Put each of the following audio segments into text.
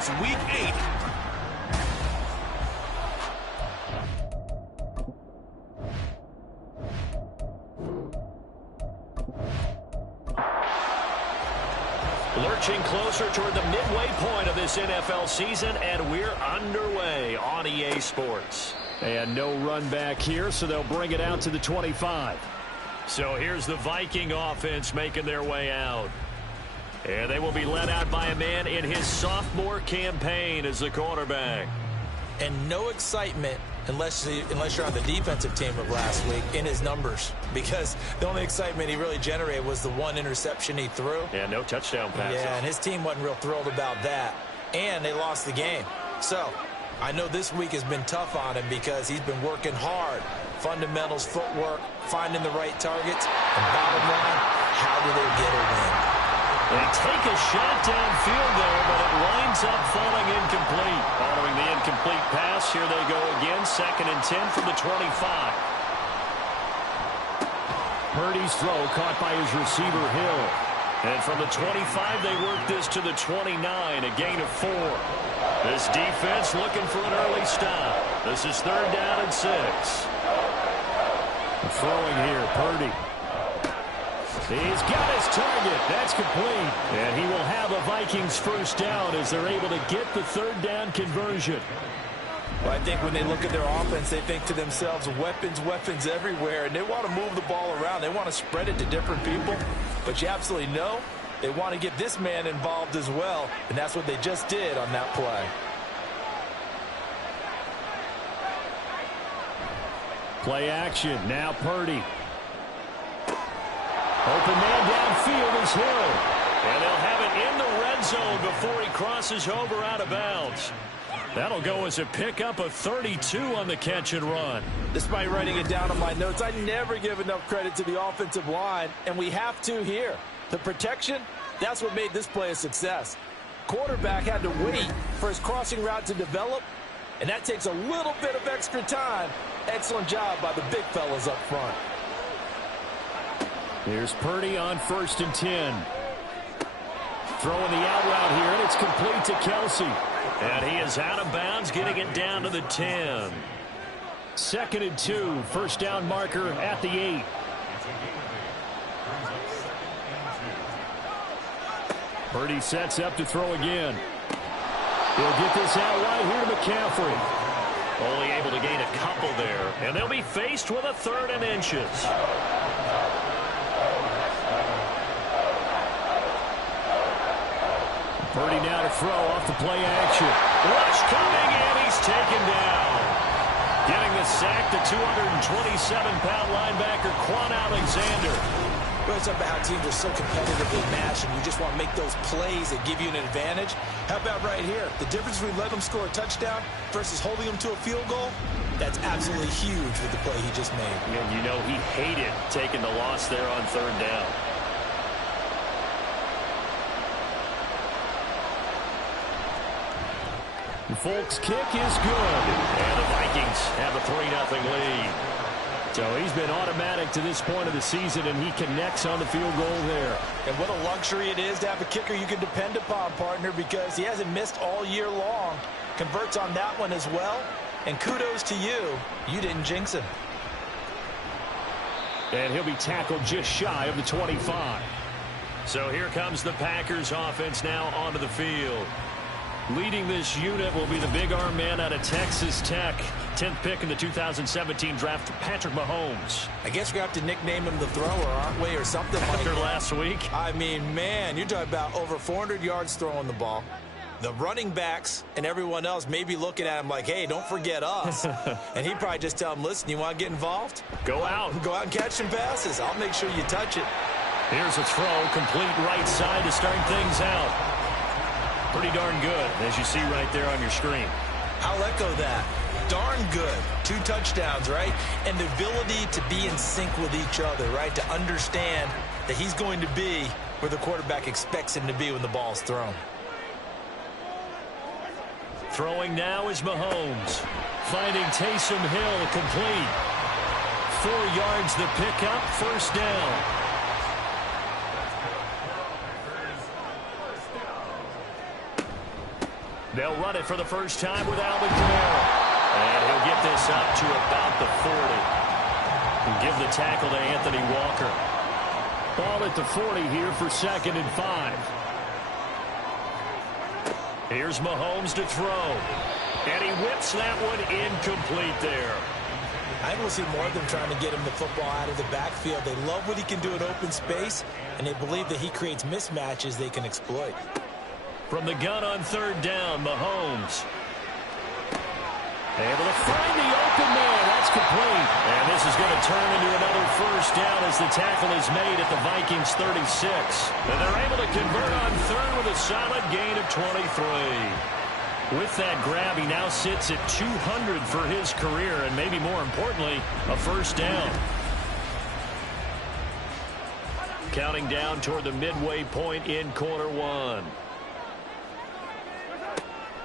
It's Week 8. Lurching closer toward the midway point of this NFL season, and we're underway on EA Sports. And no run back here, so they'll bring it out to the 25. So here's the Viking offense making their way out. And they will be led out by a man in his sophomore campaign as the quarterback. And no excitement unless you're on the defensive team of last week in his numbers, because the only excitement he really generated was the one interception he threw. Yeah, no touchdown passes. Yeah, and his team wasn't real thrilled about that. And they lost the game. So I know this week has been tough on him because he's been working hard. Fundamentals, footwork, finding the right targets. And bottom line, how do they get a win? They take a shot downfield there, but it winds up falling incomplete. Following the incomplete pass, here they go again. 2nd and 10 from the 25. Purdy's throw caught by his receiver, Hill. And from the 25, they work this to the 29, a gain of 4. This defense looking for an early stop. This is 3rd down and 6. Throwing here, Purdy. He's got his target. That's complete. And he will have a Vikings first down as they're able to get the 3rd down conversion. Well, I think when they look at their offense, they think to themselves, weapons, weapons everywhere, and they want to move the ball around. They want to spread it to different people, but you absolutely know they want to get this man involved as well, and that's what they just did on that play. Play action. Now Purdy. Open man downfield is Hill. And they'll have it in the red zone before he crosses over out of bounds. That'll go as a pickup of 32 on the catch and run. Despite writing it down on my notes, I never give enough credit to the offensive line, and we have to here. The protection, that's what made this play a success. Quarterback had to wait for his crossing route to develop, and that takes a little bit of extra time. Excellent job by the big fellas up front. Here's Purdy on 1st and 10. Throwing the out route here, and it's complete to Kelsey. And he is out of bounds, getting it down to the 10. 2nd and 2, first down marker at the 8. Purdy sets up to throw again. He'll get this out right here to McCaffrey. Only able to gain a couple there, and they'll be faced with a 3rd and inches. Purdy now to throw off the play action. Rush coming, and he's taken down. Getting the sack, the 227-pound linebacker, Quan Alexander. Well, it's about how teams are so competitively matched, and you just want to make those plays that give you an advantage. How about right here? The difference between letting them score a touchdown versus holding them to a field goal, that's absolutely huge with the play he just made. And you know he hated taking the loss there on 3rd down. Folk's kick is good. And the Vikings have a 3-0 lead. So he's been automatic to this point of the season, and he connects on the field goal there. And what a luxury it is to have a kicker you can depend upon, partner, because he hasn't missed all year long. Converts on that one as well. And kudos to you. You didn't jinx him. And he'll be tackled just shy of the 25. So here comes the Packers offense now onto the field. Leading this unit will be the big arm man out of Texas Tech. 10th pick in the 2017 draft, Patrick Mahomes. I guess we're going to have to nickname him the thrower, aren't we, or something like that. After last week? I mean, man, you're talking about over 400 yards throwing the ball. The running backs and everyone else may be looking at him like, hey, don't forget us. And he'd probably just tell him, listen, you want to get involved? Go out. Go out and catch some passes. I'll make sure you touch it. Here's a throw, complete right side to start things out. Pretty darn good, as you see right there on your screen. I'll echo that. Darn good. 2 touchdowns, right? And the ability to be in sync with each other, right? To understand that he's going to be where the quarterback expects him to be when the ball's thrown. Throwing now is Mahomes. Finding Taysom Hill complete. 4 yards the pickup, first down. They'll run it for the first time with Alvin Kamara. And he'll get this up to about the 40. And give the tackle to Anthony Walker. Ball at the 40 here for 2nd and 5. Here's Mahomes to throw. And he whips that one incomplete there. I think we'll see more of them trying to get him the football out of the backfield. They love what he can do in open space, and they believe that he creates mismatches they can exploit. From the gun on 3rd down, Mahomes. Able to find the open man. That's complete. And this is going to turn into another first down as the tackle is made at the Vikings 36. And they're able to convert on 3rd with a solid gain of 23. With that grab, he now sits at 200 for his career, and maybe more importantly, a first down. Counting down toward the midway point in quarter 1.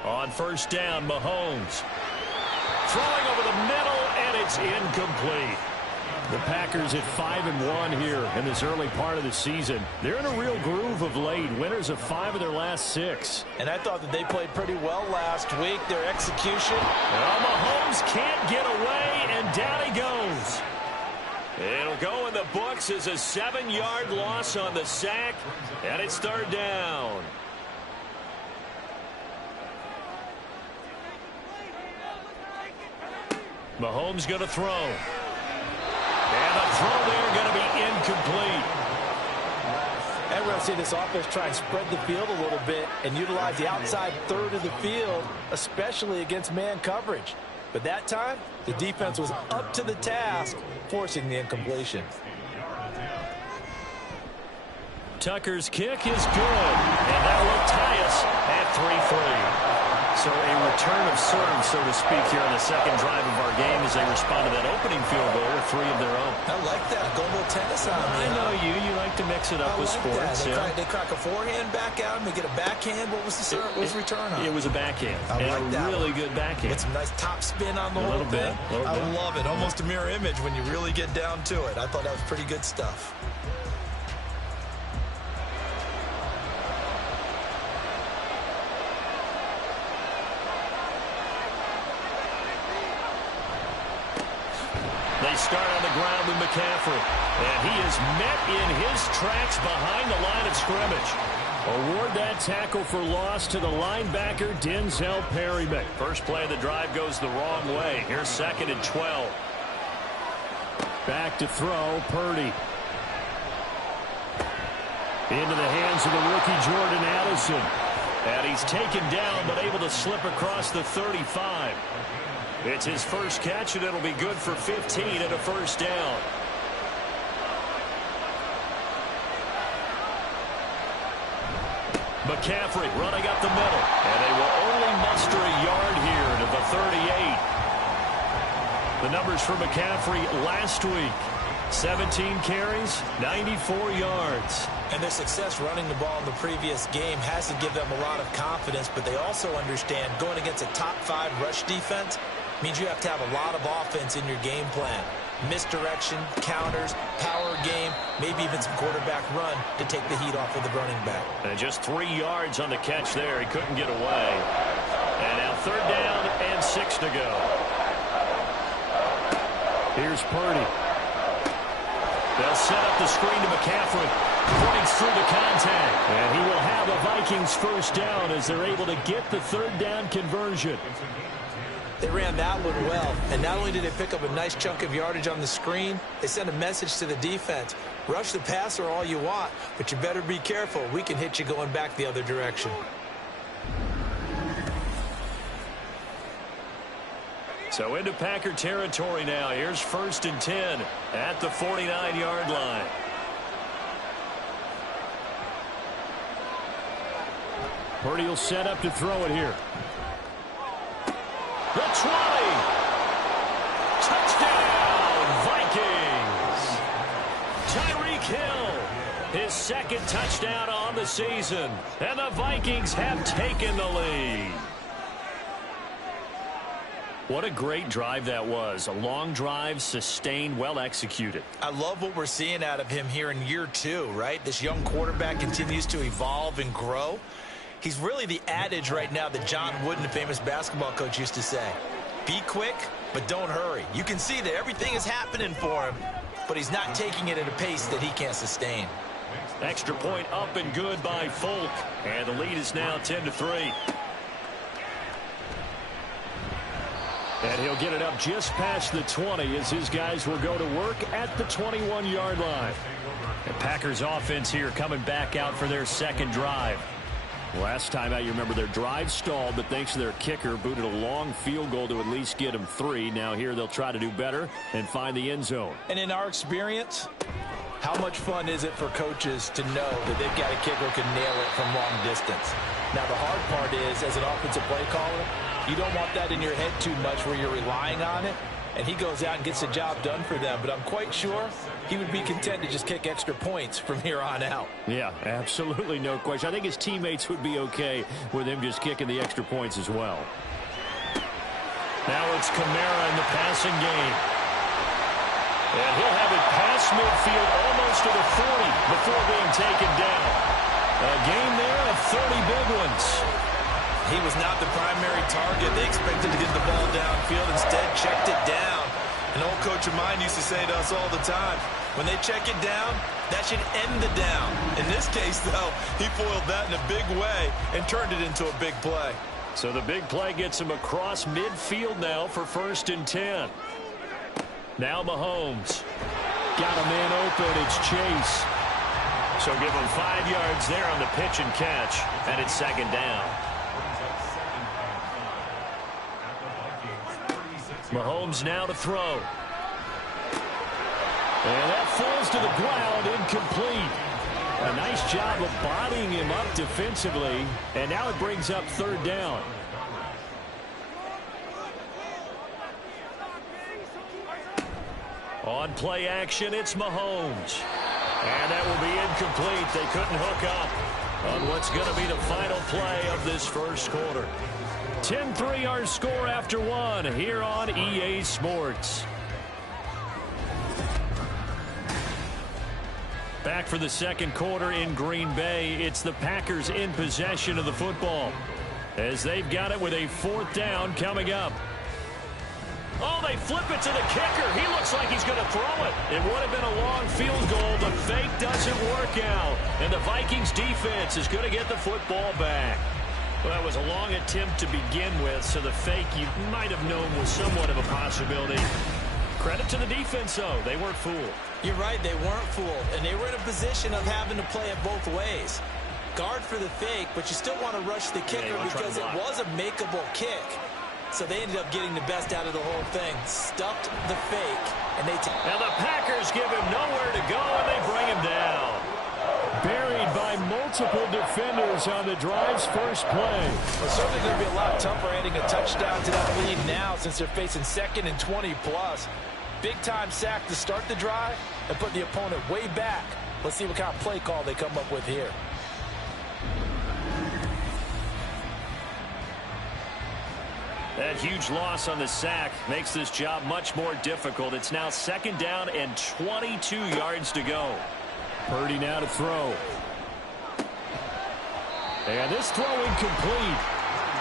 On 1st down, Mahomes. Throwing over the middle, and it's incomplete. The Packers at 5-1 here in this early part of the season. They're in a real groove of late. Winners of 5 of their last 6. And I thought that they played pretty well last week. Their execution. Well, Mahomes can't get away, and down he goes. It'll go in the books as a 7-yard loss on the sack, and it's 3rd down. Mahomes going to throw. And the throw there going to be incomplete. And we're going to see this offense try and spread the field a little bit and utilize the outside 3rd of the field, especially against man coverage. But that time, the defense was up to the task, forcing the incompletion. Tucker's kick is good. And that will tie us at 3-3. So a return of serve, so to speak, here on the 2nd drive of our game as they respond to that opening field goal with 3 of their own. I like that. Go a little tennis on me. I know you. You like to mix it up with sports. They crack a forehand back out and they get a backhand. What was the serve? What was the return on? It was a backhand. I like that. Really good backhand. Get some nice top spin on the whole thing. I love it. Almost a mirror image when you really get down to it. I thought that was pretty good stuff. They start on the ground with McCaffrey. And he is met in his tracks behind the line of scrimmage. Award that tackle for loss to the linebacker, Denzel Perryman. First play of the drive goes the wrong way. Here's 2nd and 12. Back to throw, Purdy. Into the hands of the rookie, Jordan Addison. And he's taken down, but able to slip across the 35. It's his first catch, and it'll be good for 15 and a first down. McCaffrey running up the middle. And they will only muster a yard here to the 38. The numbers for McCaffrey last week. 17 carries, 94 yards. And their success running the ball in the previous game has to give them a lot of confidence, but they also understand going against a top 5 rush defense means you have to have a lot of offense in your game plan. Misdirection, counters, power game, maybe even some quarterback run to take the heat off of the running back. And just 3 yards on the catch there. He couldn't get away. And now 3rd down and 6 to go. Here's Purdy. They'll set up the screen to McCaffrey. Breaks through the contact. And he will have a Vikings first down as they're able to get the 3rd down conversion. They ran that one well, and not only did they pick up a nice chunk of yardage on the screen, they sent a message to the defense. Rush the passer all you want, but you better be careful. We can hit you going back the other direction. So into Packer territory now. Here's 1st and 10 at the 49-yard line. Purdy will set up to throw it here. The 20. Touchdown, Vikings. Tyreek Hill, his 2nd touchdown on the season. And the Vikings have taken the lead. What a great drive that was. A long drive, sustained, well executed. I love what we're seeing out of him here in year 2, right? This young quarterback continues to evolve and grow. He's really the adage right now that John Wooden, the famous basketball coach, used to say. Be quick, but don't hurry. You can see that everything is happening for him, but he's not taking it at a pace that he can't sustain. Extra point up and good by Folk. And the lead is now 10-3. And he'll get it up just past the 20 as his guys will go to work at the 21-yard line. The Packers offense here coming back out for their second drive. Last time out, you remember their drive stalled, but thanks to their kicker, booted a long field goal to at least get them 3. Now here they'll try to do better and find the end zone. And in our experience, how much fun is it for coaches to know that they've got a kicker who can nail it from long distance? Now, the hard part is, as an offensive play caller, you don't want that in your head too much where you're relying on it. And he goes out and gets the job done for them. But I'm quite sure he would be content to just kick extra points from here on out. Yeah, absolutely no question. I think his teammates would be okay with him just kicking the extra points as well. Now it's Kamara in the passing game. And he'll have it past midfield almost to the 40 before being taken down. A game there of 30 big ones. He was not the primary target. They expected to get the ball downfield. Instead, checked it down. An old coach of mine used to say to us all the time, when they check it down, that should end the down. In this case, though, he foiled that in a big way and turned it into a big play. So the big play gets him across midfield now for 1st and 10. Now Mahomes. Got a man open. It's Chase. So give him 5 yards there on the pitch and catch, and it's 2nd down. Mahomes now to throw. And that falls to the ground, incomplete. A nice job of bodying him up defensively, and now it brings up 3rd down. On play action, it's Mahomes. And that will be incomplete. They couldn't hook up on what's going to be the final play of this first quarter. 10-3 our score after 1 here on EA Sports. Back for the second quarter in Green Bay. It's the Packers in possession of the football as they've got it with a 4th down coming up. Oh, they flip it to the kicker. He looks like he's going to throw it. It would have been a long field goal, but fake doesn't work out. And the Vikings defense is going to get the football back. Well, that was a long attempt to begin with, so the fake you might have known was somewhat of a possibility. Credit to the defense, though. They weren't fooled. You're right, they weren't fooled. And they were in a position of having to play it both ways. Guard for the fake, but you still want to rush the kicker because it was a makeable kick. So they ended up getting the best out of the whole thing. Stuffed the fake, and they... Now the Packers give him nowhere to go, and they bring him down. Buried by multiple defenders on the drive's first play. It's certainly going to be a lot tougher adding a touchdown to that lead now since they're facing 2nd and 20+. Big-time sack to start the drive and put the opponent way back. Let's see what kind of play call they come up with here. That huge loss on the sack makes this job much more difficult. It's now 2nd down and 22 yards to go. Purdy now to throw. And this throw incomplete.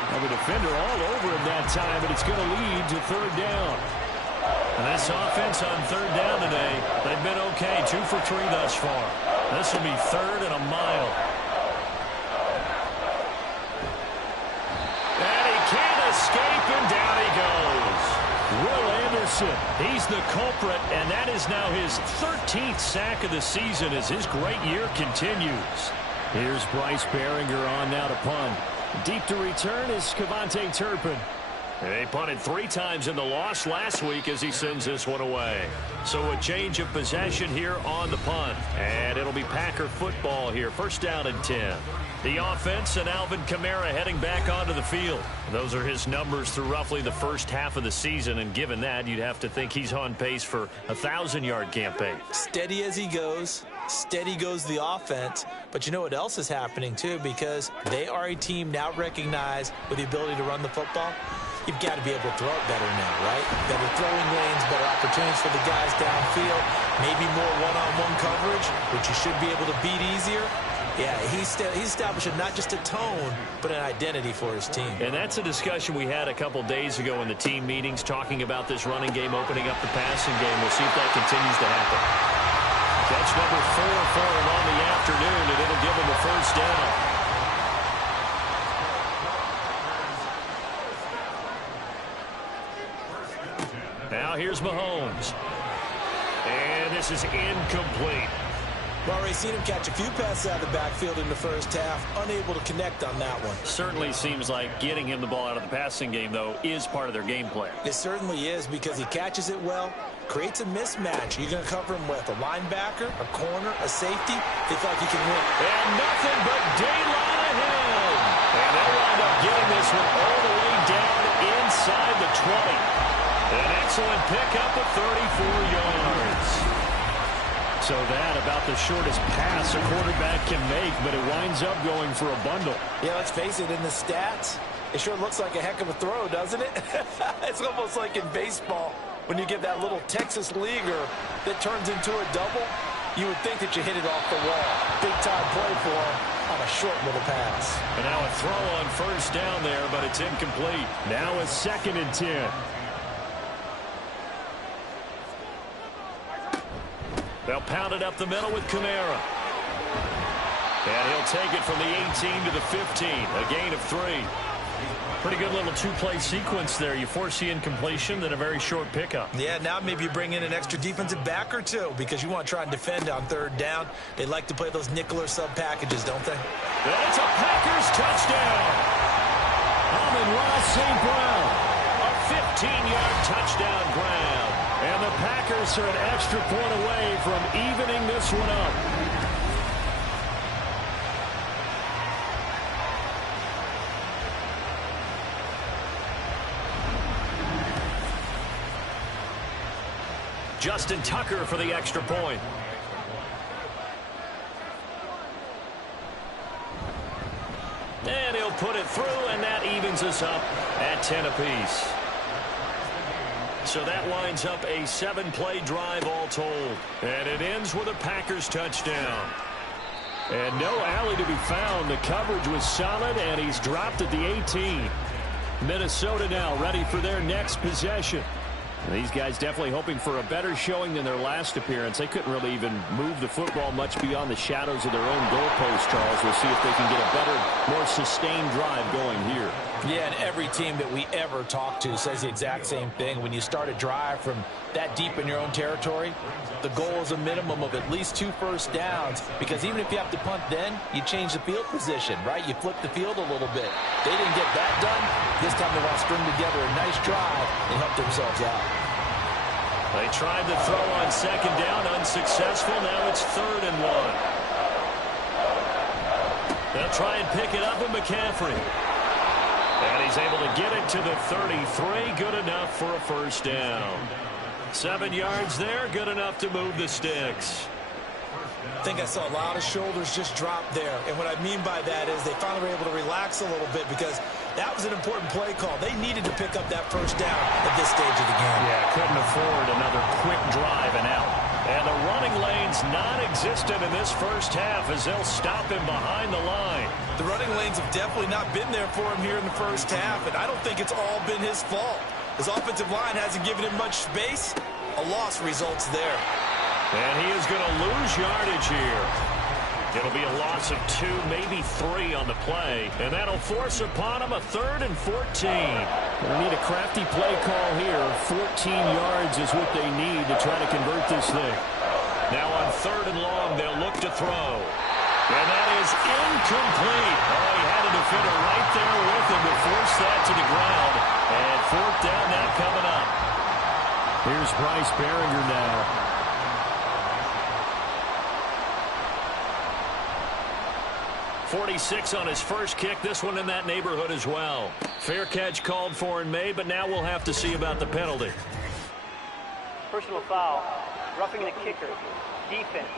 Have a defender all over him that time, but it's going to lead to 3rd down. And this offense on 3rd down today, they've been okay. 2 for 3 thus far. This will be 3rd and a mile. And he can't escape, and down he goes. Will Anderson. He's the culprit, and that is now his 13th sack of the season as his great year continues. Here's Bryce Baringer on now to punt. Deep to return is KaVontae Turpin. They punted 3 times in the loss last week as he sends this one away. So a change of possession here on the punt. And it'll be Packer football here. 1st down and 10. The offense and Alvin Kamara heading back onto the field. Those are his numbers through roughly the first half of the season. And given that, you'd have to think he's on pace for a 1,000-yard campaign. Steady as he goes. Steady goes the offense. But you know what else is happening, too? Because they are a team now recognized with the ability to run the football. You've got to be able to throw it better now, right? Better throwing lanes, better opportunities for the guys downfield, maybe more one-on-one coverage, which you should be able to beat easier. Yeah, he's establishing not just a tone, but an identity for his team. And that's a discussion we had a couple days ago in the team meetings, talking about this running game opening up the passing game. We'll see if that continues to happen. Catch number 4 for him on the afternoon, and it'll give him a first down. Now here's Mahomes. And this is incomplete. Well, we've seen him catch a few passes out of the backfield in the first half, unable to connect on that one. Certainly seems like getting him the ball out of the passing game, though, is part of their game plan. It certainly is, because he catches it well, creates a mismatch. You're going to cover him with a linebacker, a corner, a safety. They feel like he can win. And nothing but daylight ahead. And they'll wind up getting this one all the way down inside the 20. An excellent pickup of 34 yards. So that about the shortest pass a quarterback can make, but it winds up going for a bundle. Yeah, let's face it, in the stats, it sure looks like a heck of a throw, doesn't it? It's almost like in baseball, when you get that little Texas leaguer that turns into a double, you would think that you hit it off the wall. Big-time play for him on a short little pass. And now a throw on first down there, but it's incomplete. Now a 2nd and 10. They'll pound it up the middle with Kamara. And he'll take it from the 18 to the 15. A gain of 3. Pretty good little two-play sequence there. You force the incompletion, then a very short pickup. Yeah, now maybe you bring in an extra defensive back or two, because you want to try and defend on 3rd down. They like to play those nickel or sub packages, don't they? And it's a Packers touchdown. Amon-Ra St. Brown. A 15-yard touchdown grab. And the Packers are an extra point away from evening this one up. Justin Tucker for the extra point. And he'll put it through, and that evens us up at 10 apiece. So that winds up a 7-play drive all told. And it ends with a Packers touchdown. And no alley to be found. The coverage was solid, and he's dropped at the 18. Minnesota now ready for their next possession. These guys definitely hoping for a better showing than their last appearance. They couldn't really even move the football much beyond the shadows of their own goalpost, Charles. We'll see if they can get a better, more sustained drive going here. Yeah, and every team that we ever talk to says the exact same thing. When you start a drive from that deep in your own territory, the goal is a minimum of at least 2 first downs, because even if you have to punt then, you change the field position, right? You flip the field a little bit. They didn't get that done. This time they want to string together a nice drive and help themselves out. They tried the throw on 2nd down, unsuccessful. Now it's 3rd and 1. They'll try and pick it up with McCaffrey. And he's able to get it to the 33. Good enough for a first down. 7 yards there, good enough to move the sticks. I think I saw a lot of shoulders just drop there. And what I mean by that is they finally were able to relax a little bit, because that was an important play call. They needed to pick up that first down at this stage of the game. Yeah, couldn't afford another quick drive and out. And the running lane's non-existent in this first half as they'll stop him behind the line. The running lanes have definitely not been there for him here in the first half, and I don't think it's all been his fault. His offensive line hasn't given him much space. A loss results there. And he is going to lose yardage here. It'll be a loss of 2, maybe 3 on the play. And that'll force upon him a 3rd and 14. They need a crafty play call here. 14 yards is what they need to try to convert this thing. Now on 3rd and long, they'll look to throw. And that is incomplete. Oh, he had a defender right there with him to force that to the ground. And 4th down now coming up. Here's Bryce Behringer now. .46 on his first kick. This one in that neighborhood as well. Fair catch called for and made, but now we'll have to see about the penalty. Personal foul. Roughing the kicker. Defense.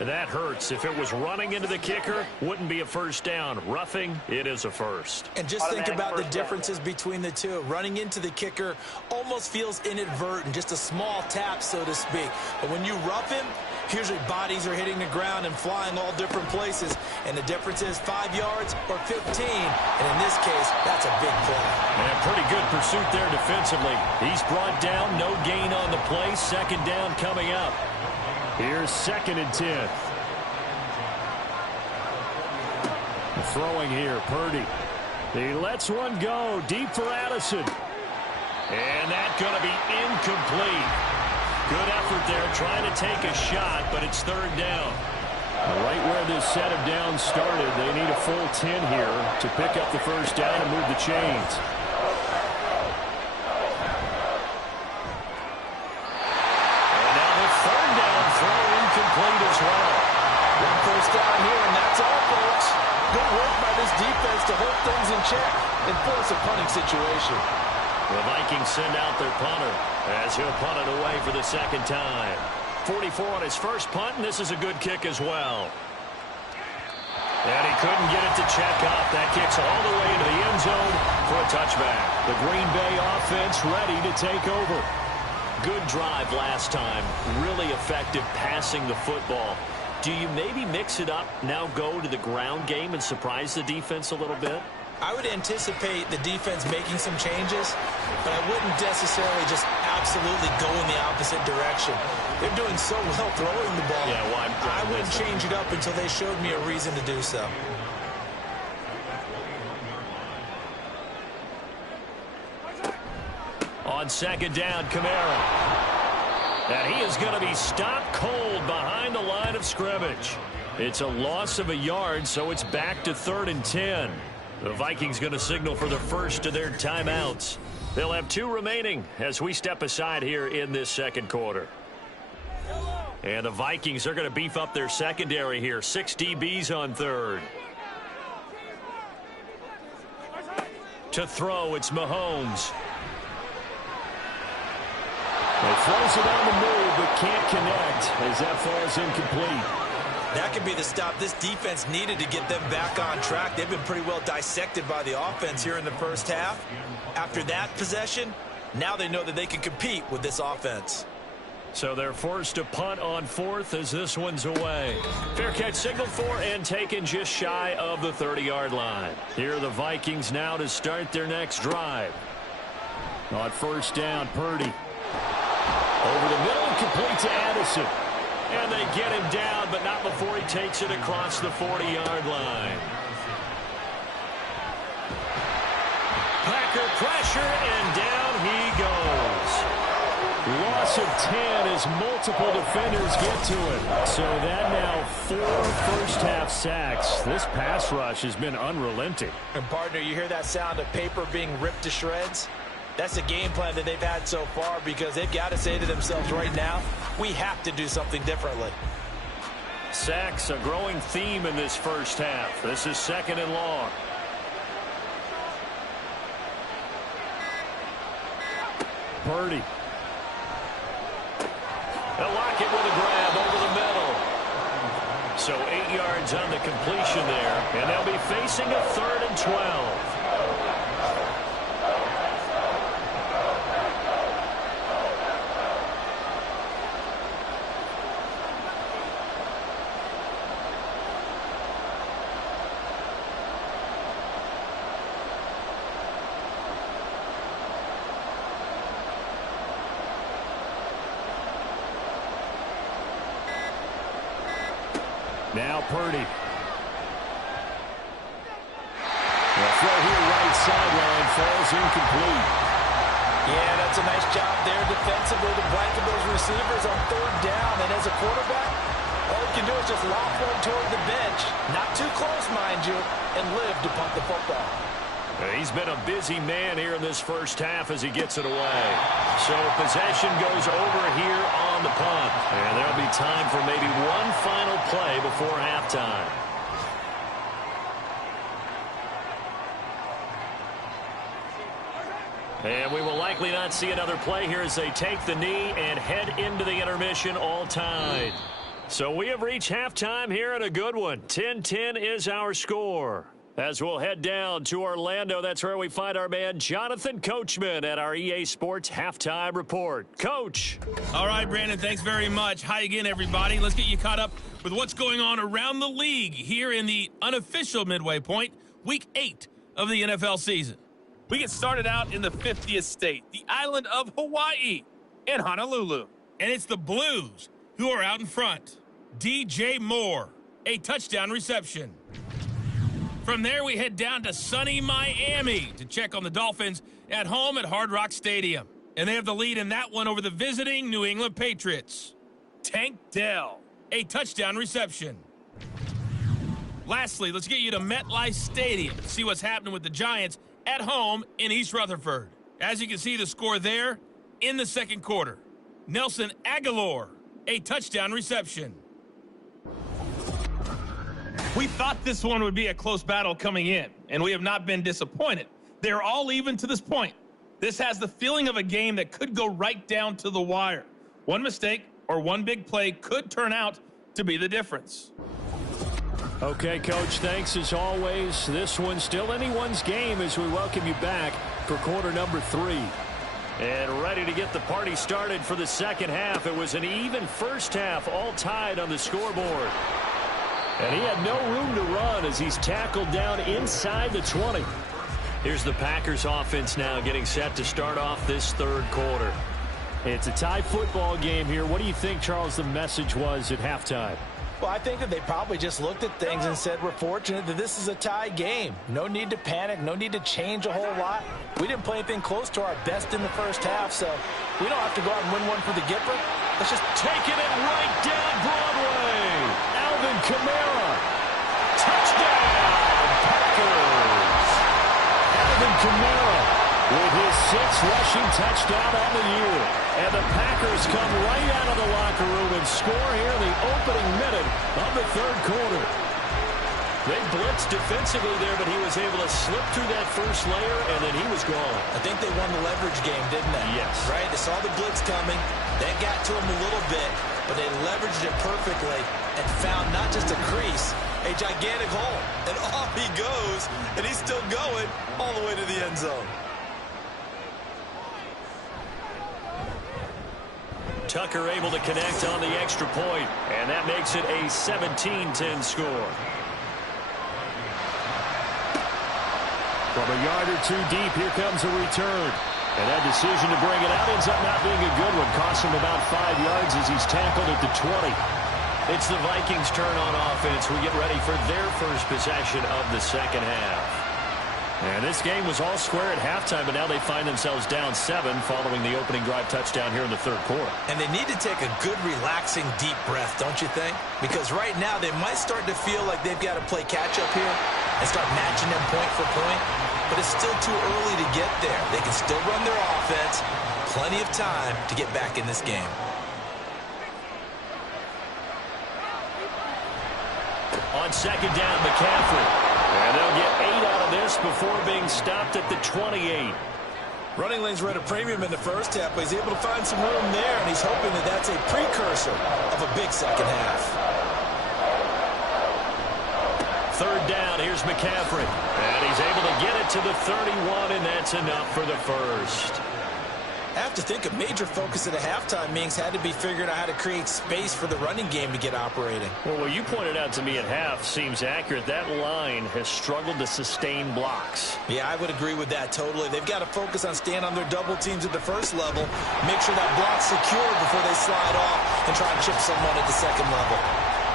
That hurts. If it was running into the kicker, wouldn't be a first down. Roughing, it is a first. And just think about the differences between the two. Running into the kicker almost feels inadvertent, just a small tap, so to speak. But when you rough him, usually bodies are hitting the ground and flying all different places. And the difference is 5 yards or 15. And in this case, that's a big play. And pretty good pursuit there defensively. He's brought down, no gain on the play. Second down coming up. Here's 2nd and 10. Throwing here, Purdy. He lets one go deep for Addison. And that's going to be incomplete. Good effort there trying to take a shot, but it's 3rd down. Right where this set of downs started, they need a full 10 here to pick up the first down and move the chains. Complete as well. One first down here, and that's all, folks. Good work by this defense to hold things in check and force a punting situation. The Vikings send out their punter as he'll punt it away for the 2nd time. 44 on his first punt, and this is a good kick as well. And he couldn't get it to check up. That kicks all the way into the end zone for a touchback. The Green Bay offense ready to take over. Good drive last time. Really effective passing the football. Do you maybe mix it up, now go to the ground game and surprise the defense a little bit? I would anticipate the defense making some changes, but I wouldn't necessarily just absolutely go in the opposite direction. They're doing so well throwing the ball. Yeah, well, I wouldn't change it up until they showed me a reason to do so. On 2nd down, Kamara. And he is going to be stopped cold behind the line of scrimmage. It's a loss of a yard, so it's back to 3rd and 10. The Vikings going to signal for the first of their timeouts. They'll have 2 remaining as we step aside here in this 2nd quarter. And the Vikings are going to beef up their secondary here. 6 DBs on 3rd. To throw, it's Mahomes. He throws it on the move, but can't connect as that falls incomplete. That could be the stop this defense needed to get them back on track. They've been pretty well dissected by the offense here in the first half. After that possession, now they know that they can compete with this offense. So they're forced to punt on 4th as this one's away. Fair catch signaled for and taken just shy of the 30-yard line. Here are the Vikings now to start their next drive. On 1st down, Purdy. Over the middle and complete to Addison. And they get him down, but not before he takes it across the 40-yard line. Packer pressure, and down he goes. Loss of 10 as multiple defenders get to it. So that now 4 first-half sacks. This pass rush has been unrelenting. And, partner, you hear that sound of paper being ripped to shreds? That's the game plan that they've had so far because they've got to say to themselves right now, we have to do something differently. Sacks, a growing theme in this first half. This is 2nd and long. Purdy. They'll lock it with a grab over the middle. So 8 yards on the completion there, and they'll be facing a 3rd and 12. Now Purdy. The throw here right sideline falls incomplete. Yeah, that's a nice job there defensively to blanket those receivers on 3rd down. And as a quarterback, all you can do is just lob one toward the bench. Not too close, mind you, and live to punt the football. He's been a busy man here in this first half as he gets it away. So possession goes over here on the punt. And there'll be time for maybe one final play before halftime. And we will likely not see another play here as they take the knee and head into the intermission all tied. So we have reached halftime here in a good one. 10-10 is our score. As we'll head down to Orlando, that's where we find our man Jonathan Coachman at our EA Sports Halftime Report. Coach. All right, Brandon, thanks very much. Hi again, everybody. Let's get you caught up with what's going on around the league here in the unofficial midway point, Week 8 of the NFL season. We get started out in the 50th state, the island of Hawaii, in Honolulu. And it's the Blues who are out in front. DJ Moore, a touchdown reception. From there, we head down to sunny Miami to check on the Dolphins at home at Hard Rock Stadium. And they have the lead in that one over the visiting New England Patriots. Tank Dell, a touchdown reception. Lastly, let's get you to MetLife Stadium to see what's happening with the Giants at home in East Rutherford. As you can see, the score there in the second quarter. Nelson Aguilar, a touchdown reception. We thought this one would be a close battle coming in, and we have not been disappointed. They're all even to this point. This has the feeling of a game that could go right down to the wire. One mistake or one big play could turn out to be the difference. Okay, Coach, thanks as always. This one's still anyone's game as we welcome you back for quarter number 3. And ready to get the party started for the second half. It was an even first half, all tied on the scoreboard. And he had no room to run as he's tackled down inside the 20. Here's the Packers offense now getting set to start off this third quarter. It's a tie football game here. What do you think, Charles, the message was at halftime? Well, I think that they probably just looked at things and said, we're fortunate that this is a tie game. No need to panic, no need to change a whole lot. We didn't play anything close to our best in the first half, so we don't have to go out and win one for the Gipper. Let's just taking it right down Broadway. Alvin Kamara. Touchdown, Packers. Alvin Kamara with his 6th rushing touchdown on the year. And the Packers come right out of the locker room and score here in the opening minute of the third quarter. They blitzed defensively there, but he was able to slip through that first layer, and then he was gone. I think they won the leverage game, didn't they? Yes. Right? They saw the blitz coming. That got to him a little bit, but they leveraged it perfectly and found not just a crease, a gigantic hole. And off he goes, and he's still going all the way to the end zone. Tucker able to connect on the extra point, and that makes it a 17-10 score. From a yard or two deep, here comes a return. And that decision to bring it out ends up not being a good one. Costs him about 5 yards as he's tackled at the 20. It's the Vikings' turn on offense. We get ready for their first possession of the second half. And this game was all square at halftime, but now they find themselves down 7 following the opening drive touchdown here in the third quarter. And they need to take a good, relaxing, deep breath, don't you think? Because right now they might start to feel like they've got to play catch-up here and start matching them point for point. But it's still too early to get there. They can still run their offense. Plenty of time to get back in this game. On second down, McCaffrey. And they'll get 8 out of this before being stopped at the 28. Running lanes were at a premium in the first half, but he's able to find some room there, and he's hoping that that's a precursor of a big second half. Third down, here's McCaffrey. And he's able to get it to the 31, and that's enough for the first. I have to think a major focus at a halftime means had to be figuring out how to create space for the running game to get operating. Well, what you pointed out to me at half seems accurate. That line has struggled to sustain blocks. Yeah, I would agree with that totally. They've got to focus on staying on their double teams at the first level, make sure that block's secure before they slide off and try and chip someone at the second level.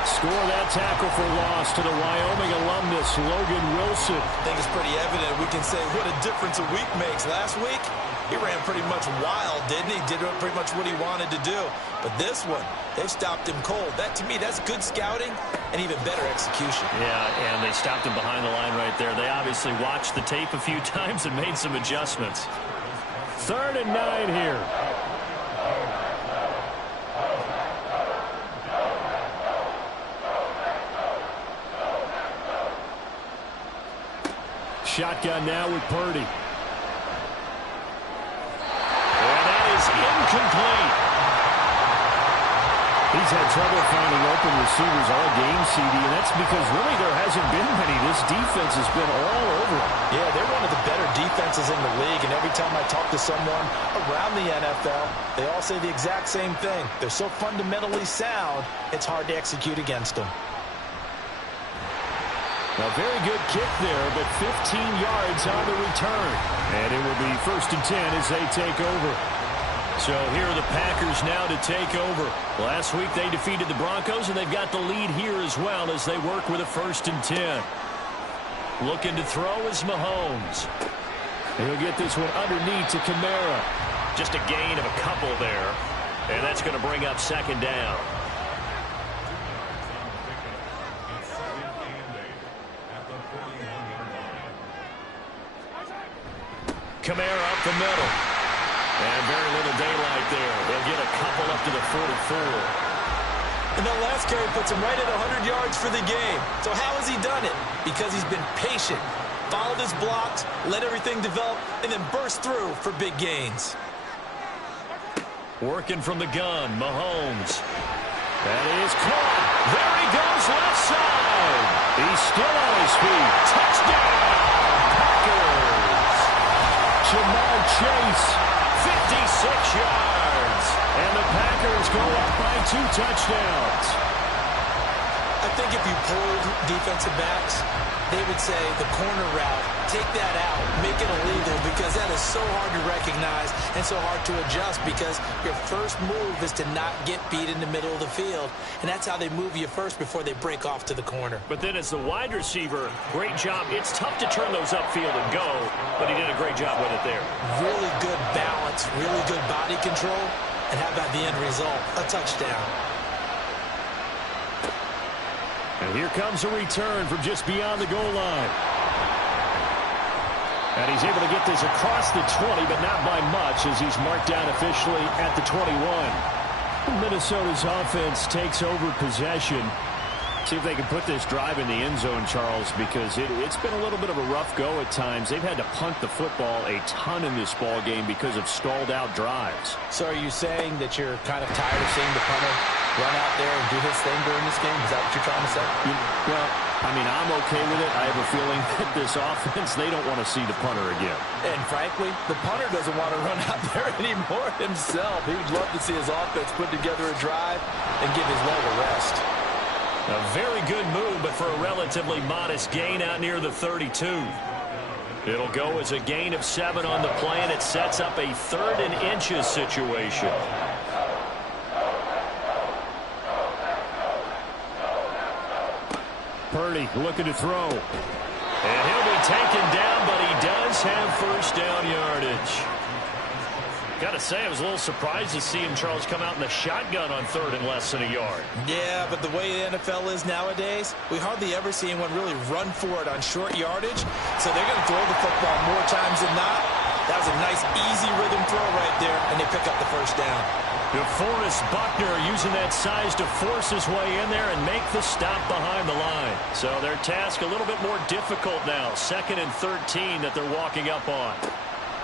Score that tackle for loss to the Wyoming alumnus, Logan Wilson. I think it's pretty evident. We can say what a difference a week makes. Last week, he ran pretty much wild, didn't he? Did pretty much what he wanted to do. But this one, they've stopped him cold. That, to me, that's good scouting and even better execution. Yeah, and they stopped him behind the line right there. They obviously watched the tape a few times and made some adjustments. 3rd and 9 here. Shotgun now with Purdy. And that is incomplete. He's had trouble finding open receivers all game, CD, and that's because really there hasn't been many. This defense has been all over him. Yeah, they're one of the better defenses in the league, and every time I talk to someone around the NFL, they all say the exact same thing. They're so fundamentally sound, it's hard to execute against them. A very good kick there, but 15 yards on the return. And it will be 1st and 10 as they take over. So here are the Packers now to take over. Last week they defeated the Broncos, and they've got the lead here as well as they work with a 1st and 10. Looking to throw is Mahomes. He'll get this one underneath to Kamara. Just a gain of a couple there. And that's going to bring up 2nd down. Kamara up the middle. And very little daylight there. They'll get a couple up to the 44. And that last carry puts him right at 100 yards for the game. So how has he done it? Because he's been patient, followed his blocks, let everything develop, and then burst through for big gains. Working from the gun, Mahomes. That is caught. There he goes, left side. He's still on his feet. Touchdown, Packers. Jamar Chase. 56 yards. And the Packers go up by 2 touchdowns. I think if you pulled defensive backs, they would say the corner route, take that out, make it illegal, because that is so hard to recognize and so hard to adjust, because your first move is to not get beat in the middle of the field. And that's how they move you first before they break off to the corner. But then as the wide receiver, great job. It's tough to turn those upfield and go, but he did a great job with it there. Really good balance, really good body control. And how about the end result? A touchdown. And here comes a return from just beyond the goal line. And he's able to get this across the 20, but not by much, as he's marked down officially at the 21. Minnesota's offense takes over possession. See if they can put this drive in the end zone, Charles, because it's been a little bit of a rough go at times. They've had to punt the football a ton in this ball game because of stalled out drives. So are you saying that you're kind of tired of seeing the punter run out there and do his thing during this game? Is that what you're trying to say? Well, I mean, I'm okay with it. I have a feeling that this offense, they don't want to see the punter again. And frankly, the punter doesn't want to run out there anymore himself. He would love to see his offense put together a drive and give his leg a rest. A very good move, but for a relatively modest gain out near the 32. It'll go as a gain of 7 on the play, and it sets up a 3rd and inches situation. Purdy looking to throw. And he'll be taken down, but he does have 1st down yardage. Got to say, I was a little surprised to see him, Charles, come out in the shotgun on 3rd and less than a yard. Yeah, but the way the NFL is nowadays, we hardly ever see anyone really run for it on short yardage. So they're going to throw the football more times than not. That was a nice, easy rhythm throw right there, and they pick up the 1st down. DeForest Buckner using that size to force his way in there and make the stop behind the line. So their task a little bit more difficult now. 2nd and 13 that they're walking up on.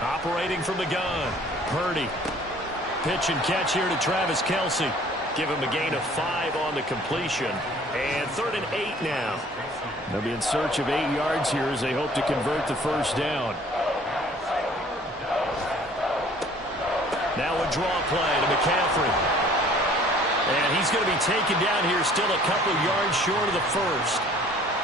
Operating from the gun, Purdy. Pitch and catch here to Travis Kelce. Give him a gain of 5 on the completion. And 3rd and 8 now. They'll be in search of 8 yards here as they hope to convert the 1st down. Now a draw play to McCaffrey. And he's going to be taken down here still a couple yards short of the 1st.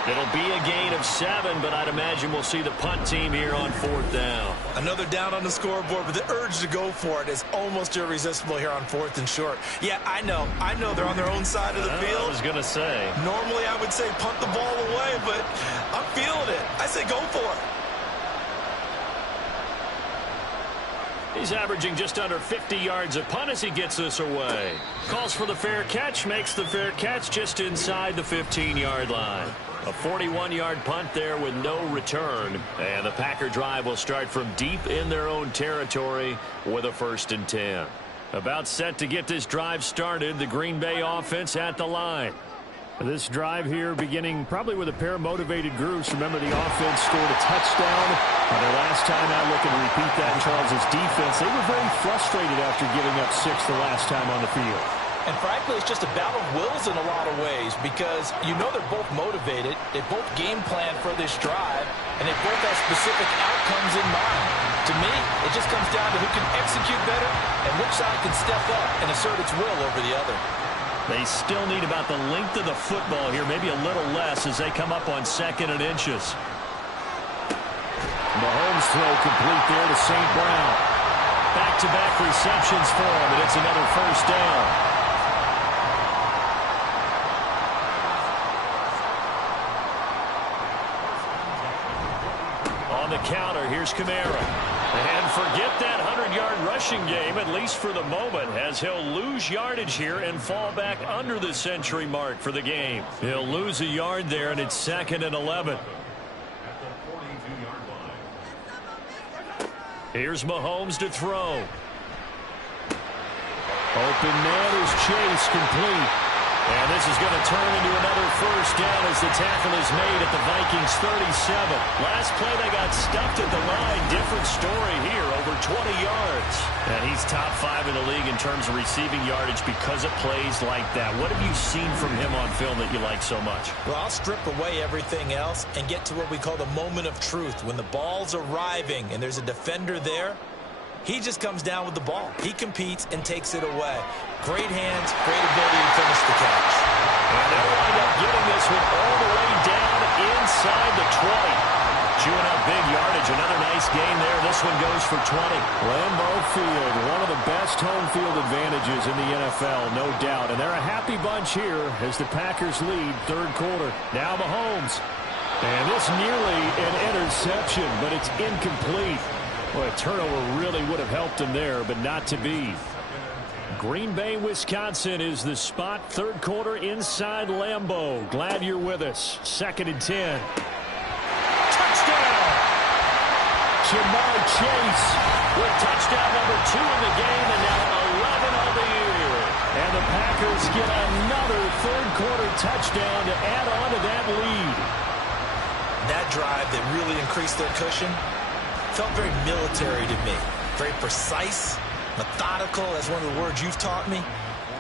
It'll be a gain of 7, but I'd imagine we'll see the punt team here on 4th down. Another down on the scoreboard, but the urge to go for it is almost irresistible here on 4th and short. Yeah, I know they're on their own side of the field. I was going to say. Normally I would say punt the ball away, but I'm feeling it. I say go for it. He's averaging just under 50 yards a punt as he gets this away. Calls for the fair catch, makes the fair catch just inside the 15-yard line. A 41-yard punt there with no return. And the Packer drive will start from deep in their own territory with a 1st and 10. About set to get this drive started, the Green Bay offense at the line. This drive here beginning probably with a pair of motivated groups. Remember, the offense scored a touchdown on their last time out. Looking to repeat that in Charles's defense. They were very frustrated after giving up 6 the last time on the field. And frankly, it's just a battle of wills in a lot of ways because you know they're both motivated, they both game plan for this drive, and they both have specific outcomes in mind. To me, it just comes down to who can execute better and which side can step up and assert its will over the other. They still need about the length of the football here, maybe a little less as they come up on 2nd and inches. Mahomes throw complete there to St. Brown. Back-to-back receptions for him, and it's another first down. On the counter, here's Kamara. And forget that 100-yard rushing game, at least for the moment, as he'll lose yardage here and fall back under the century mark for the game. He'll lose a yard there, and it's 2nd and 11. Here's Mahomes to throw. Open man is Chase, complete. And this is going to turn into another first down as the tackle is made at the Vikings 37. Last play they got stuffed at the line. Different story here, over 20 yards. And he's top 5 in the league in terms of receiving yardage because of plays like that. What have you seen from him on film that you like so much? Well, I'll strip away everything else and get to what we call the moment of truth. When the ball's arriving and there's a defender there, he just comes down with the ball. He competes and takes it away. Great hands, great ability to finish the catch. And they'll wind up getting this one all the way down inside the 20. Chewing up big yardage. Another nice gain there. This one goes for 20. Lambeau Field, one of the best home field advantages in the NFL, no doubt. And they're a happy bunch here as the Packers lead 3rd quarter. Now Mahomes. And this nearly an interception, but it's incomplete. Well, a turnover really would have helped him there, but not to be. Green Bay, Wisconsin is the spot. 3rd quarter inside Lambeau. Glad you're with us. 2nd and 10. Touchdown! Ja'Marr Chase with touchdown number 2 in the game, and now 11 on the year. And the Packers get another 3rd quarter touchdown to add on to that lead. That drive that really increased their cushion felt very military to me. Very precise, methodical. That's one of the words you've taught me.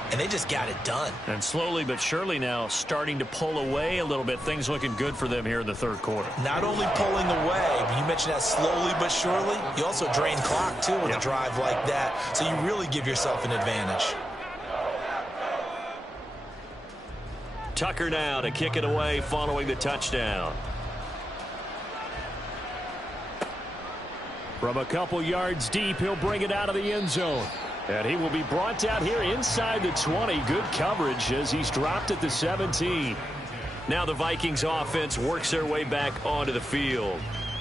And they just got it done. And slowly but surely now starting to pull away a little bit. Things looking good for them here in the 3rd quarter. Not only pulling away, but you mentioned that slowly but surely. You also drain clock, too, with a drive like that. So you really give yourself an advantage. Tucker now to kick it away following the touchdown. From a couple yards deep, he'll bring it out of the end zone. And he will be brought down here inside the 20. Good coverage as he's dropped at the 17. Now the Vikings offense works their way back onto the field.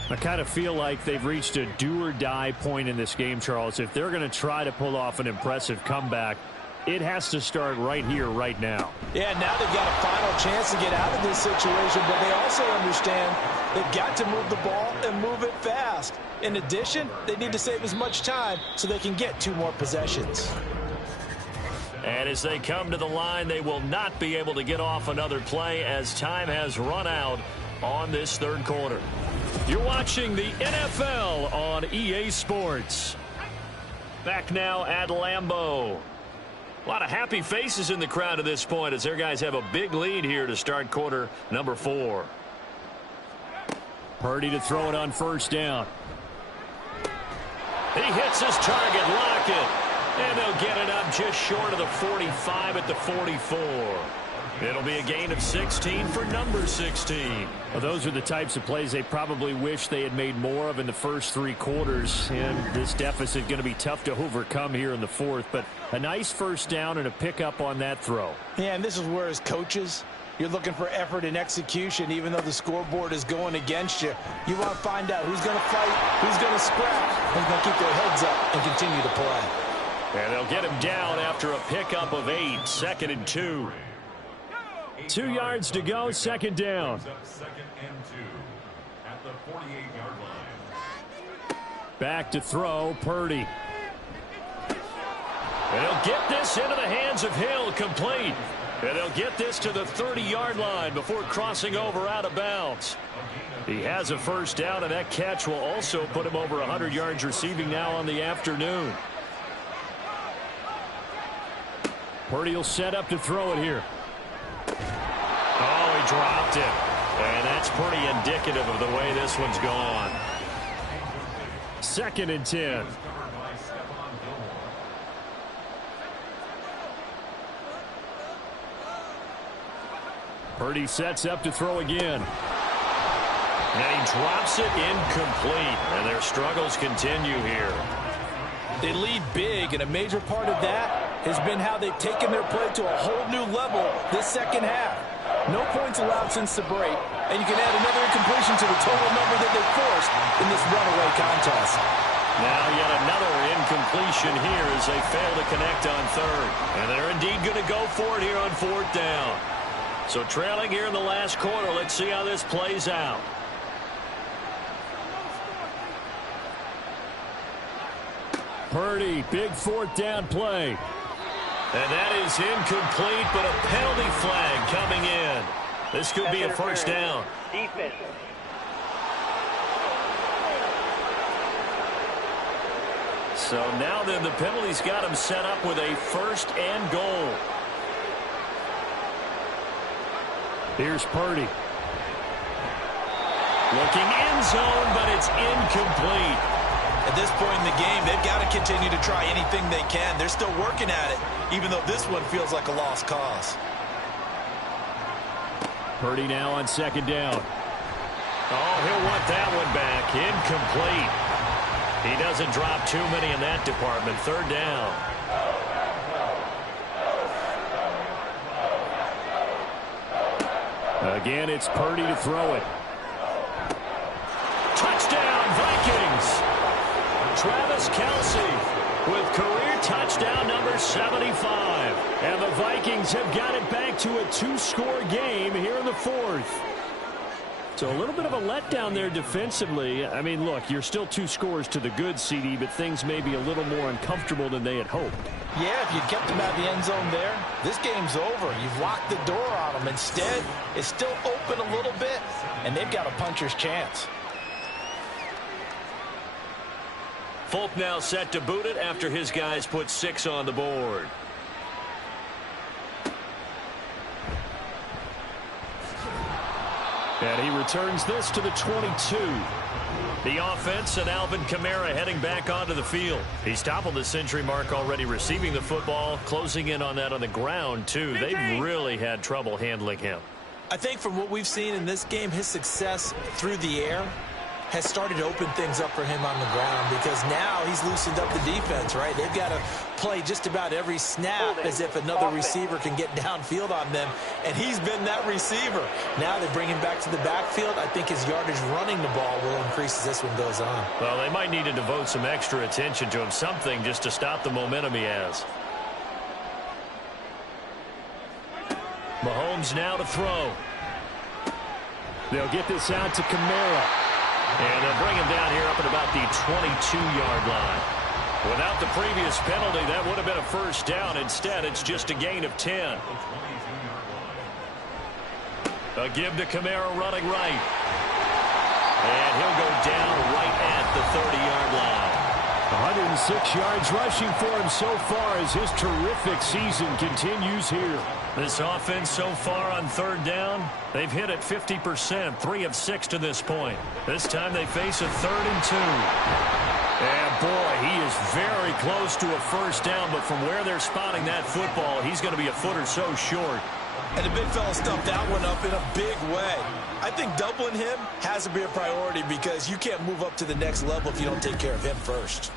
I kind of feel like they've reached a do-or-die point in this game, Charles. If they're going to try to pull off an impressive comeback, it has to start right here, right now. Yeah, now they've got a final chance to get out of this situation, but they also understand they've got to move the ball and move it fast. In addition, they need to save as much time so they can get 2 more possessions. And as they come to the line, they will not be able to get off another play as time has run out on this 3rd quarter. You're watching the NFL on EA Sports. Back now at Lambeau. A lot of happy faces in the crowd at this point as their guys have a big lead here to start quarter number 4. Purdy to throw it on 1st down. He hits his target, Lockett. And they'll get it up just short of the 45 at the 44. It'll be a gain of 16 for number 16. Well, those are the types of plays they probably wish they had made more of in the first 3 quarters. And this deficit going to be tough to overcome here in the 4th. But a nice 1st down and a pickup on that throw. Yeah, and this is where as coaches, you're looking for effort and execution. Even though the scoreboard is going against you, you want to find out who's going to fight, who's going to scrap, who's going to keep their heads up and continue to play. And they'll get him down after a pickup of 8. 2nd and 2. 2 yards to go, 2nd down. 2nd and 2 at the 48-yard line. Back to throw, Purdy. And he'll get this into the hands of Hill, complete. And they'll get this to the 30-yard line before crossing over out of bounds. He has a 1st down, and that catch will also put him over 100 yards receiving now on the afternoon. Purdy will set up to throw it here. Oh, he dropped it. And that's pretty indicative of the way this one's gone. 2nd and 10. Purdy sets up to throw again. And he drops it incomplete. And their struggles continue here. They lead big, and a major part of that has been how they've taken their play to a whole new level this second half. No points allowed since the break, and you can add another incompletion to the total number that they forced in this runaway contest. Now yet another incompletion here as they fail to connect on 3rd. And they're indeed going to go for it here on 4th down. So trailing here in the last quarter, let's see how this plays out. Purdy, big 4th down play. And that is incomplete, but a penalty flag coming in. This could be a first down. Defense. So now then the penalty's got him set up with a 1st and goal. Here's Purdy. Looking end zone, but it's incomplete. At this point in the game, they've got to continue to try anything they can. They're still working at it, even though this one feels like a lost cause. Purdy now on 2nd down. Oh, he'll want that one back. Incomplete. He doesn't drop too many in that department. 3rd down. Again, it's Purdy to throw it. Touchdown, Vikings. Travis Kelce with career touchdown number 75. And the Vikings have got it back to a 2-score game here in the 4th. So a little bit of a letdown there defensively. I mean, look, you're still 2 scores to the good, CD, but things may be a little more uncomfortable than they had hoped. Yeah, if you'd kept them out of the end zone there, this game's over. You've locked the door on them. Instead, it's still open a little bit, and they've got a puncher's chance. Folk now set to boot it after his guys put 6 on the board. And he returns this to the 22. The offense and Alvin Kamara heading back onto the field. He's toppled the century mark already receiving the football, closing in on that on the ground, too. They've really had trouble handling him. I think from what we've seen in this game, his success through the air has started to open things up for him on the ground because now he's loosened up the defense, right? They've got to play just about every snap as if another receiver can get downfield on them, and he's been that receiver. Now they bring him back to the backfield. I think his yardage running the ball will increase as this one goes on. Well, they might need to devote some extra attention to him, something just to stop the momentum he has. Mahomes now to throw. They'll get this out to Kamara. And they'll bring him down here up at about the 22-yard line. Without the previous penalty, that would have been a first down. Instead, it's just a gain of 10. A give to Kamara running right. And he'll go down right at the 30-yard line. 106 yards rushing for him so far as his terrific season continues here. This offense so far on 3rd down, they've hit it 50%, 3 of 6 to this point. This time they face a 3rd and 2. And boy, he is very close to a first down, but from where they're spotting that football, he's going to be a foot or so short. And the big fella stuffed that one up in a big way. I think doubling him has to be a priority because you can't move up to the next level if you don't take care of him first.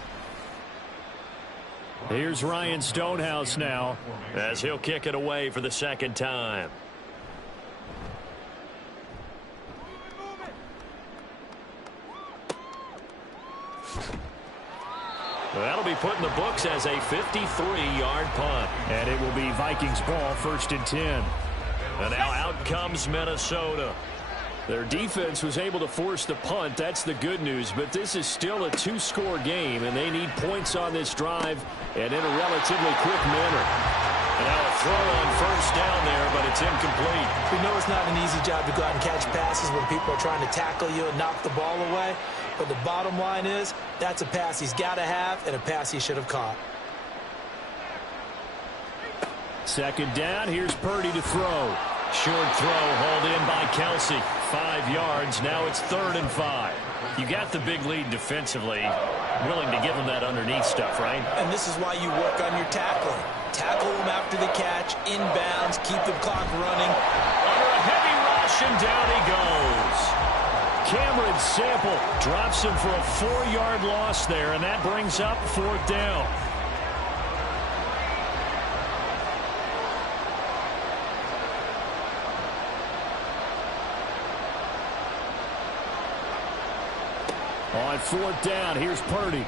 Here's Ryan Stonehouse now as he'll kick it away for the 2nd time. Well, that'll be put in the books as a 53-yard punt. And it will be Vikings ball, 1st and 10. And now out comes Minnesota. Their defense was able to force the punt. That's the good news. But this is still a 2-score game, and they need points on this drive and in a relatively quick manner. And now a throw on first down there, but it's incomplete. We know it's not an easy job to go out and catch passes when people are trying to tackle you and knock the ball away. But the bottom line is that's a pass he's got to have and a pass he should have caught. Second down, here's Purdy to throw. Short throw hauled in by Kelsey. 5 yards. Now it's 3rd and 5. You got the big lead defensively. Willing to give them that underneath stuff, right? And this is why you work on your tackling. Tackle them after the catch, inbounds, keep the clock running. Under a heavy rush, and down he goes. Cameron Sample drops him for a 4-yard loss there, and that brings up 4th down. On 4th down, here's Purdy. Able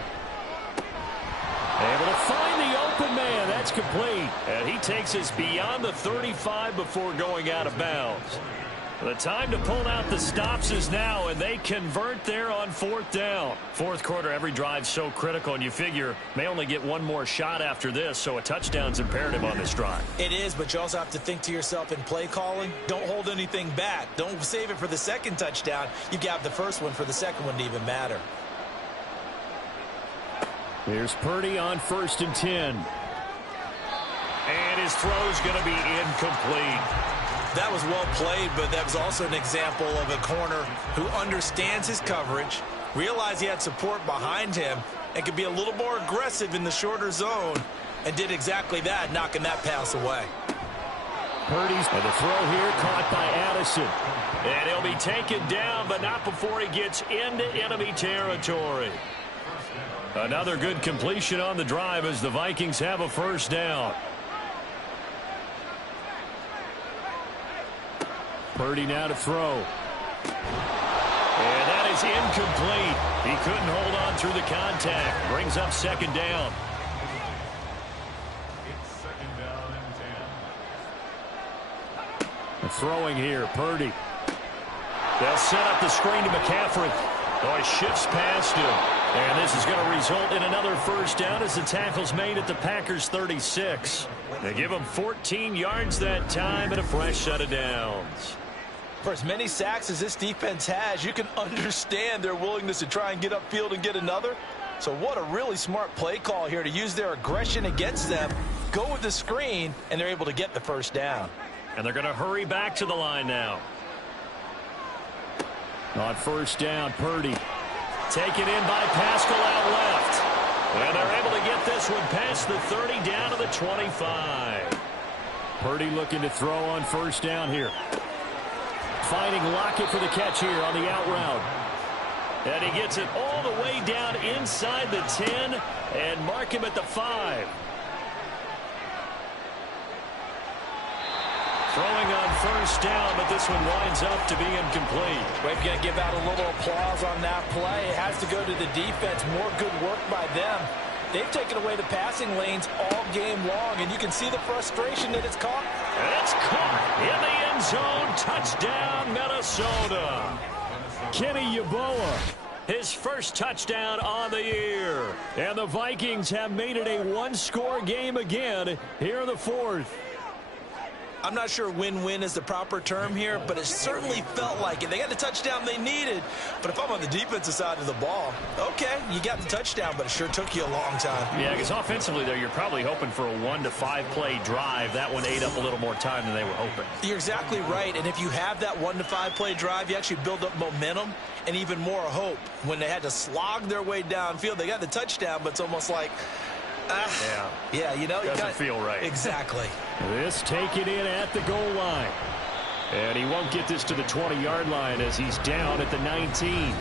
to find the open man. That's complete. And he takes us beyond the 35 before going out of bounds. The time to pull out the stops is now, and they convert there on 4th down. Fourth quarter, every drive so critical, and you figure may only get one more shot after this, so a touchdown's imperative on this drive. It is, but you also have to think to yourself in play calling, don't hold anything back. Don't save it for the second touchdown. You got the first one for the second one to even matter. Here's Purdy on 1st and 10. And his throw's going to be incomplete. That was well played, but that was also an example of a corner who understands his coverage, realized he had support behind him, and could be a little more aggressive in the shorter zone, and did exactly that, knocking that pass away. Purdy's and the throw here caught by Addison. And he'll be taken down, but not before he gets into enemy territory. Another good completion on the drive as the Vikings have a 1st down. Purdy now to throw. And that is incomplete. He couldn't hold on through the contact. Brings up 2nd down. It's 2nd down and 10. Throwing here, Purdy. They'll set up the screen to McCaffrey. Oh, he shifts past him. And this is going to result in another 1st down as the tackle's made at the Packers' 36. They give him 14 yards that time and a fresh set of downs. For as many sacks as this defense has, you can understand their willingness to try and get upfield and get another. So what a really smart play call here to use their aggression against them, go with the screen, and they're able to get the 1st down. And they're going to hurry back to the line now. On 1st down, Purdy. Taken in by Pascal out left. And they're able to get this one past the 30 down to the 25. Purdy looking to throw on 1st down here. Finding Lockett for the catch here on the out route. And he gets it all the way down inside the 10 and mark him at the 5. Throwing on 1st down, but this one winds up to be incomplete. We're going to give out a little applause on that play. It has to go to the defense. More good work by them. They've taken away the passing lanes all game long, and you can see the frustration that it's caught. And it's caught in the end zone. Touchdown, Minnesota. Kenny Yeboah. His first touchdown on the year. And the Vikings have made it a 1-score game again here in the 4th. I'm not sure win-win is the proper term here, but it certainly felt like it. They got the touchdown they needed, but if I'm on the defensive side of the ball, okay, you got the touchdown, but it sure took you a long time. Yeah, because offensively there, you're probably hoping for a 1 to 5 play drive. That one ate up a little more time than they were hoping. You're exactly right, and if you have that 1 to 5 play drive, you actually build up momentum and even more hope. When they had to slog their way downfield, they got the touchdown, but it's almost like, yeah, you know, doesn't feel right. Exactly. This taken in at the goal line. And he won't get this to the 20-yard line as he's down at the 19.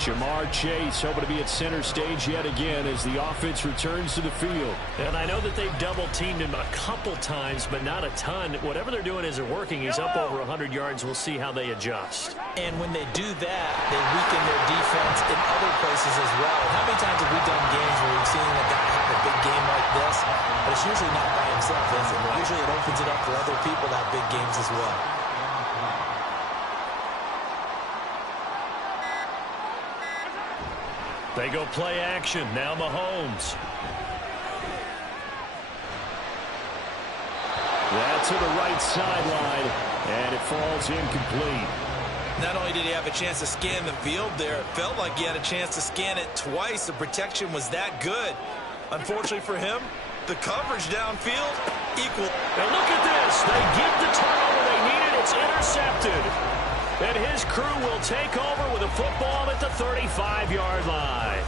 Jamar Chase hoping to be at center stage yet again as the offense returns to the field. And I know that they've double-teamed him a couple times, but not a ton. Whatever they're doing isn't working. He's up over 100 yards. We'll see how they adjust. And when they do that, they weaken their defense in other places as well. How many times have we done games where we've seen a guy have a big game like this, but it's usually not by himself, is it? Usually it opens it up for other people to have big games as well. They go play action. Now Mahomes. That's to the right sideline, and it falls incomplete. Not only did he have a chance to scan the field there, it felt like he had a chance to scan it twice. The protection was that good. Unfortunately for him, the coverage downfield equal. And look at this. They get the turnover they needed. It's intercepted. And his crew will take over with a football at the 35-yard line.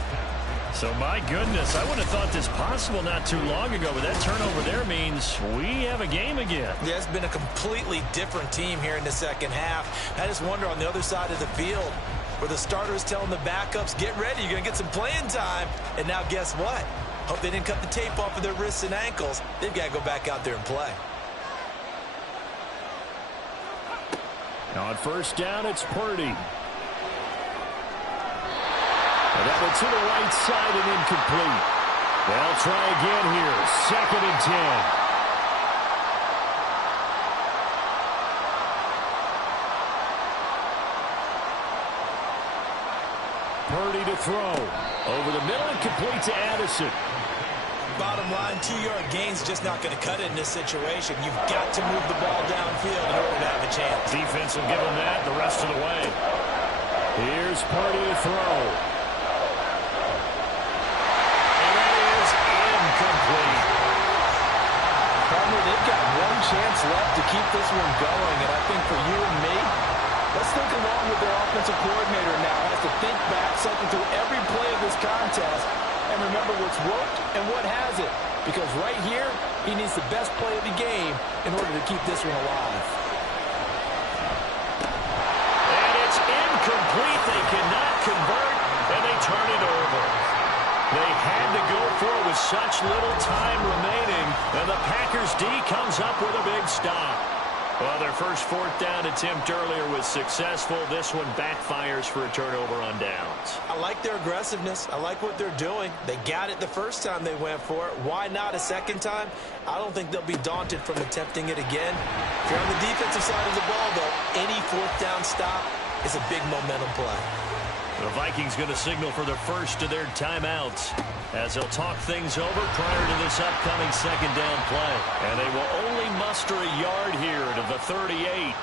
So, my goodness, I would have thought this possible not too long ago, but that turnover there means we have a game again. Yeah, it's been a completely different team here in the second half. I just wonder on the other side of the field where the starters telling the backups, get ready, you're going to get some playing time. And now guess what? Hope they didn't cut the tape off of their wrists and ankles. They've got to go back out there and play. Now on first down, it's Purdy. And that one to the right side and incomplete. They'll try again here. 2nd and 10. Purdy to throw. Over the middle and complete to Addison. Bottom line, 2-yard gain's just not going to cut it in this situation. You've got to move the ball downfield in order to have a chance. Defense will give them that the rest of the way. Here's Purdy to throw. And that is incomplete. Palmer, they've got one chance left to keep this one going, and I think for you and me, let's think along with their offensive coordinator now. Has to think back, cycle through every play of this contest, and remember what's worked and what hasn't. Because right here, he needs the best play of the game in order to keep this one alive. And it's incomplete. They cannot convert, and they turn it over. They had to go for it with such little time remaining, and the Packers D comes up with a big stop. Well, their first 4th down attempt earlier was successful. This one backfires for a turnover on downs. I like their aggressiveness. I like what they're doing. They got it the first time they went for it. Why not a second time? I don't think they'll be daunted from attempting it again. If you're on the defensive side of the ball, though, any 4th down stop is a big momentum play. The Vikings going to signal for the first of their timeouts as they'll talk things over prior to this upcoming 2nd down play. And they will only muster a yard here to the 38.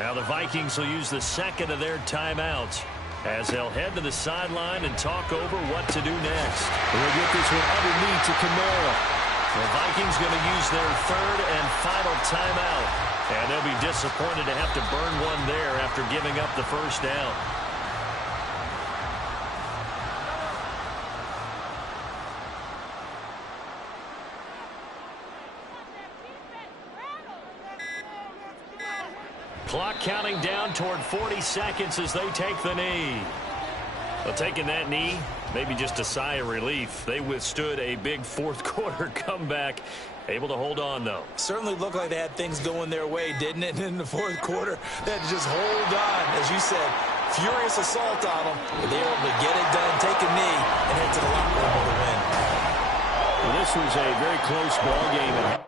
Now the Vikings will use the 2nd of their timeouts as they'll head to the sideline and talk over what to do next. They'll get this one underneath to Kamara. The Vikings going to use their 3rd and final timeout. And they'll be disappointed to have to burn one there after giving up the first down. Clock counting down toward 40 seconds as they take the knee. Well, taking that knee, maybe just a sigh of relief. They withstood a big 4th quarter comeback. Able to hold on, though. Certainly looked like they had things going their way, didn't it? And in the 4th quarter, they had to just hold on. As you said, furious assault on them. But they were able to get it done, take a knee, and head to the locker room with a win. Well, this was a very close ball game.